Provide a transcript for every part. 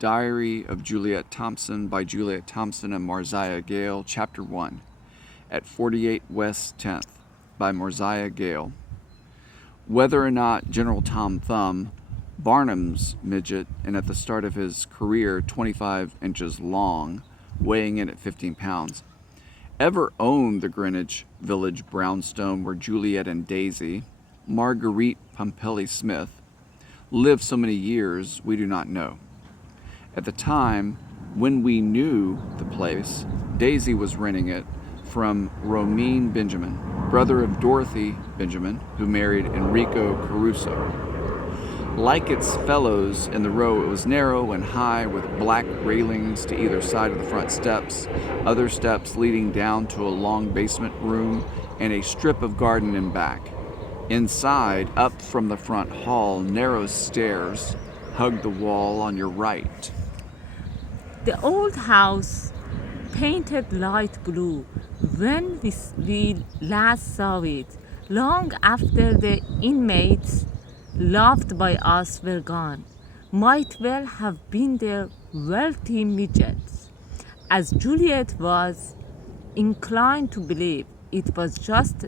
Diary of Juliet Thompson by Juliet Thompson and Marziah Gale, Chapter 1, at 48 West 10th, by Marziah Gale. Whether or not General Tom Thumb, Barnum's midget, and at the start of his career 25 inches long, weighing in at 15 pounds, ever owned the Greenwich Village brownstone where Juliet and Daisy, Marguerite Pompelli Smith, lived so many years, we do not know. At the time when we knew the place, Daisy was renting it from Romine Benjamin, brother of Dorothy Benjamin, who married Enrico Caruso. Like its fellows in the row, it was narrow and high with black railings to either side of the front steps, other steps leading down to a long basement room, and a strip of garden in back. Inside, up from the front hall, narrow stairs hugged the wall on your right. The old house, painted light blue, when we last saw it, long after the inmates loved by us were gone, might well have been their wealthy midgets. As Juliet was inclined to believe, it was just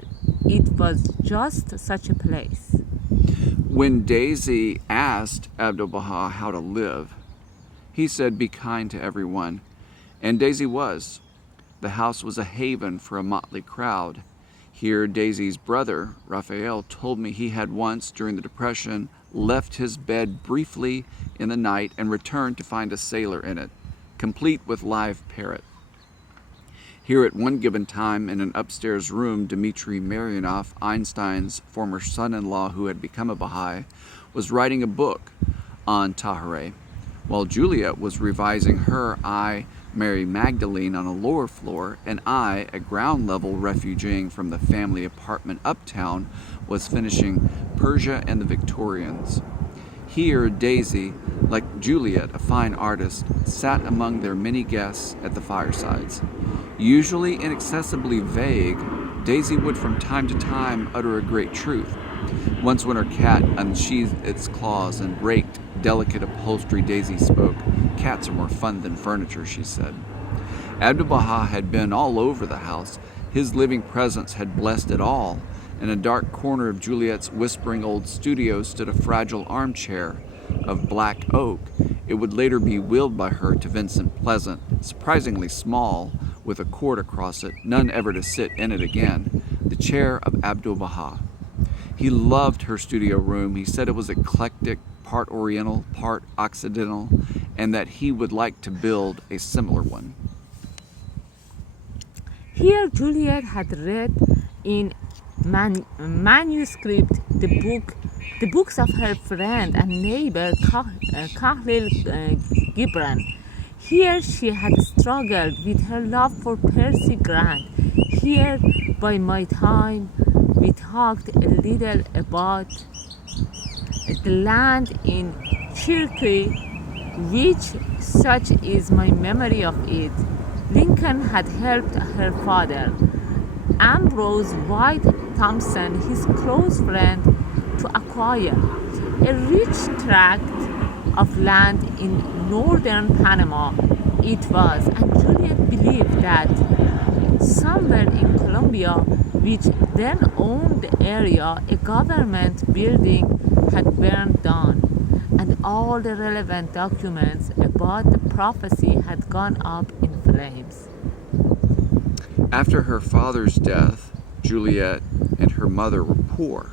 such a place. When Daisy asked Abdu'l-Bahá how to live, he said, "Be kind to everyone," and Daisy was. The house was a haven for a motley crowd. Here, Daisy's brother, Raphael, told me he had once, during the Depression, left his bed briefly in the night and returned to find a sailor in it, complete with live parrot. Here at one given time, in an upstairs room, Dmitry Marionov, Einstein's former son-in-law who had become a Baha'i, was writing a book on Tahirih. While Juliet was revising her, Mary Magdalene, on a lower floor, and I, a ground-level refugee from the family apartment uptown, was finishing Persia and the Victorians. Here, Daisy, like Juliet, a fine artist, sat among their many guests at the firesides. Usually inaccessibly vague, Daisy would from time to time utter a great truth. Once when her cat unsheathed its claws and raked delicate upholstery, Daisy spoke. "Cats are more fun than furniture," she said. Abdu'l-Bahá had been all over the house. His living presence had blessed it all. In a dark corner of Juliet's whispering old studio stood a fragile armchair of black oak. It would later be willed by her to Vincent Pleasant, surprisingly small, with a cord across it, none ever to sit in it again, the chair of Abdu'l-Bahá. He loved her studio room. He said it was eclectic, part Oriental, part Occidental, and that he would like to build a similar one. Here Juliet had read in manuscript the books of her friend and neighbor Khalil Gibran. Here she had struggled with her love for Percy Grant. Here, by my time, we talked a little about the land in Cherokee, which, such is my memory of it, Lincoln had helped her father, Ambrose White Thompson, his close friend, to acquire a rich tract of land in northern Panama. It was, and Juliet believed that somewhere in Colombia, which then owned the area, a government building had burned down, and all the relevant documents about the prophecy had gone up in flames. After her father's death, Juliet and her mother were poor.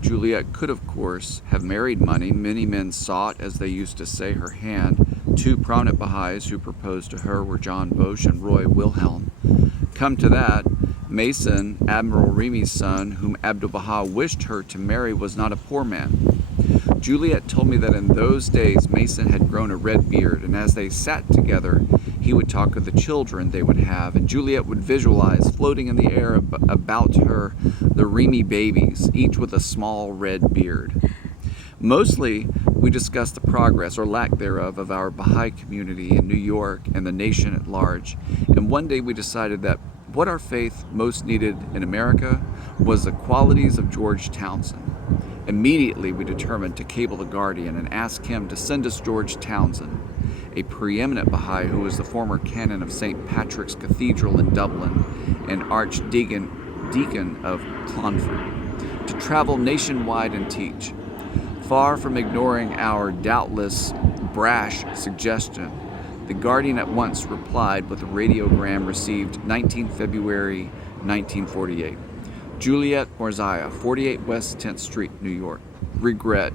Juliet could, of course, have married money. Many men sought, as they used to say, her hand. Two prominent Baha'is who proposed to her were John Bosch and Roy Wilhelm. Come to that, Mason, Admiral Remy's son, whom Abdu'l-Bahá wished her to marry, was not a poor man. Juliet told me that in those days Mason had grown a red beard, and as they sat together, he would talk of the children they would have, and Juliet would visualize floating in the air about her the Remy babies, each with a small red beard. Mostly, we discussed the progress, or lack thereof, of our Baha'i community in New York and the nation at large. And one day we decided that what our faith most needed in America was the qualities of George Townsend. Immediately we determined to cable the Guardian and ask him to send us George Townsend. a preeminent Bahá'í who was the former canon of St. Patrick's Cathedral in Dublin and archdeacon of Clonfert, to travel nationwide and teach. Far from ignoring our doubtless brash suggestion, the Guardian at once replied with a radiogram received 19 February 1948. Juliet Morzaya, 48 West 10th Street, New York. Regret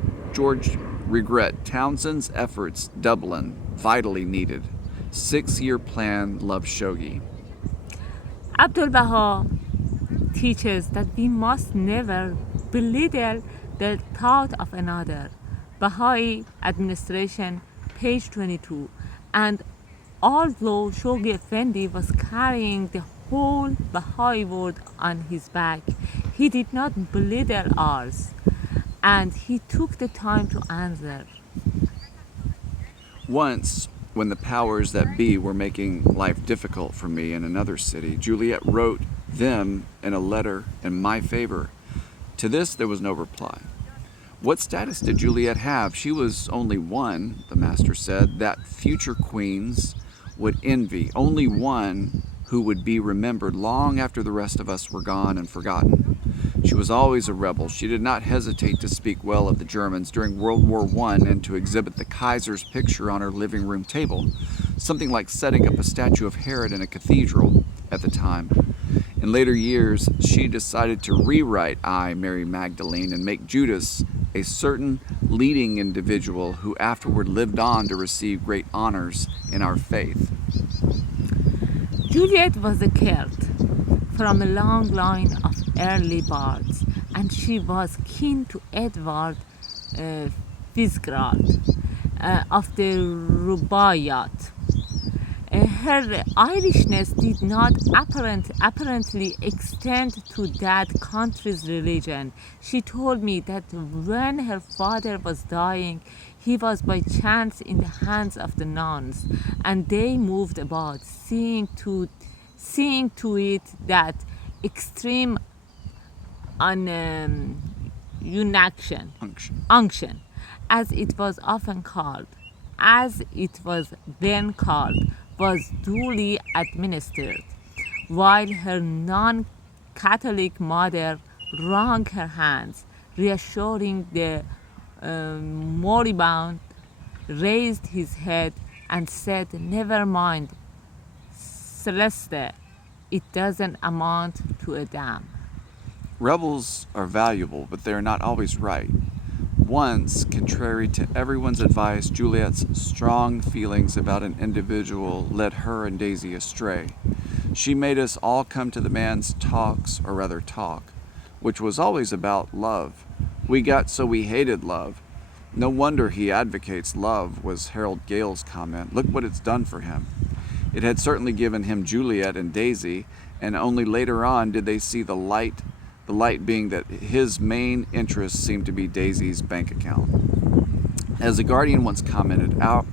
Townsend's efforts, Dublin, vitally needed. 6-year plan, love Shoghi. Abdu'l-Bahá teaches that we must never belittle the thought of another. Bahá'í Administration, page 22. And although Shoghi Effendi was carrying the whole Bahá'í world on his back, he did not belittle ours, and he took the time to answer. Once, when the powers that be were making life difficult for me in another city, Juliet wrote them in a letter in my favor. To this, there was no reply. What status did Juliet have? She was only one, the master said, that future queens would envy, only one who would be remembered long after the rest of us were gone and forgotten. She was always a rebel. She did not hesitate to speak well of the Germans during World War I and to exhibit the Kaiser's picture on her living room table, something like setting up a statue of Herod in a cathedral at the time. In later years, she decided to rewrite I, Mary Magdalene, and make Judas a certain leading individual who afterward lived on to receive great honors in our faith. Juliet was a Celt from a long line of early bards, and she was kin to Edward Fitzgerald of the Rubaiyat. Her Irishness did not apparently extend to that country's religion. She told me that when her father was dying, he was by chance in the hands of the nuns, and they moved about, seeing to it that extreme unction, as it was often called, as it was then called, was duly administered, while her non-Catholic mother wrung her hands, reassuring the moribund, raised his head and said, "Never mind, Celeste, it doesn't amount to a damn." Rebels are valuable, but they are not always right. Once, contrary to everyone's advice, Juliet's strong feelings about an individual led her and Daisy astray. She made us all come to the man's talk, which was always about love. We got so we hated love. No wonder he advocates love, was Harold Gale's comment. Look what it's done for him. It had certainly given him Juliet and Daisy, and only later on did they see the light being that his main interest seemed to be Daisy's bank account. As the Guardian once commented, our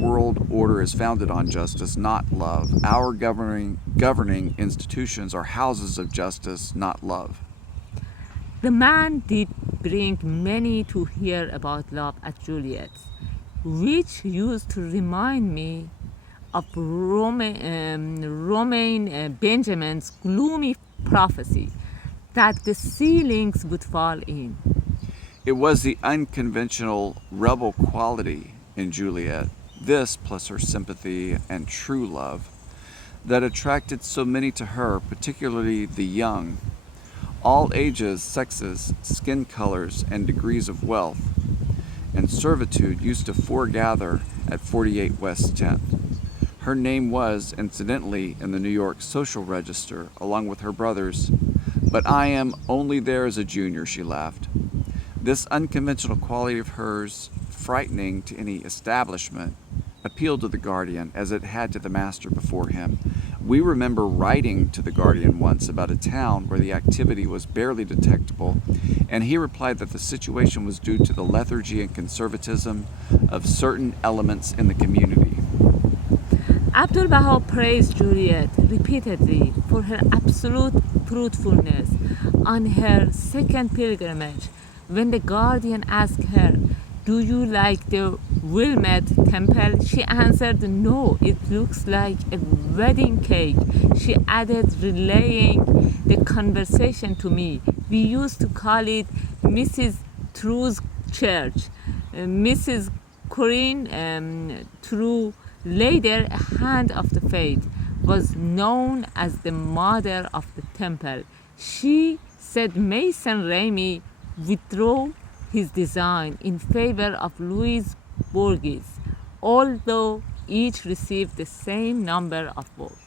world order is founded on justice, not love. Our governing institutions are houses of justice, not love. The man did bring many to hear about love at Juliet's, which used to remind me of Romain Benjamin's gloomy prophecy that the ceilings would fall in. It was the unconventional rebel quality in Juliet, this plus her sympathy and true love, that attracted so many to her, particularly the young. All ages, sexes, skin colors, and degrees of wealth and servitude used to foregather at 48 West 10th. Her name was, incidentally, in the New York Social Register, along with her brothers, but I am only there as a junior, she laughed. This unconventional quality of hers, frightening to any establishment, appealed to the Guardian as it had to the master before him. We remember writing to the Guardian once about a town where the activity was barely detectable, and he replied that the situation was due to the lethargy and conservatism of certain elements in the community. Abdu'l-Bahá praised Juliet repeatedly for her absolute truthfulness on her second pilgrimage. When the Guardian asked her, "Do you like the Wilmette Temple? She answered, no, it looks like a wedding cake. She added, relaying the conversation to me. We used to call it Mrs. True's Church. Mrs. Corinne True, later a hand of the faith, was known as the mother of the temple. She said Mason Ramey withdrew his design in favor of Louis Bourge's, although each received the same number of votes.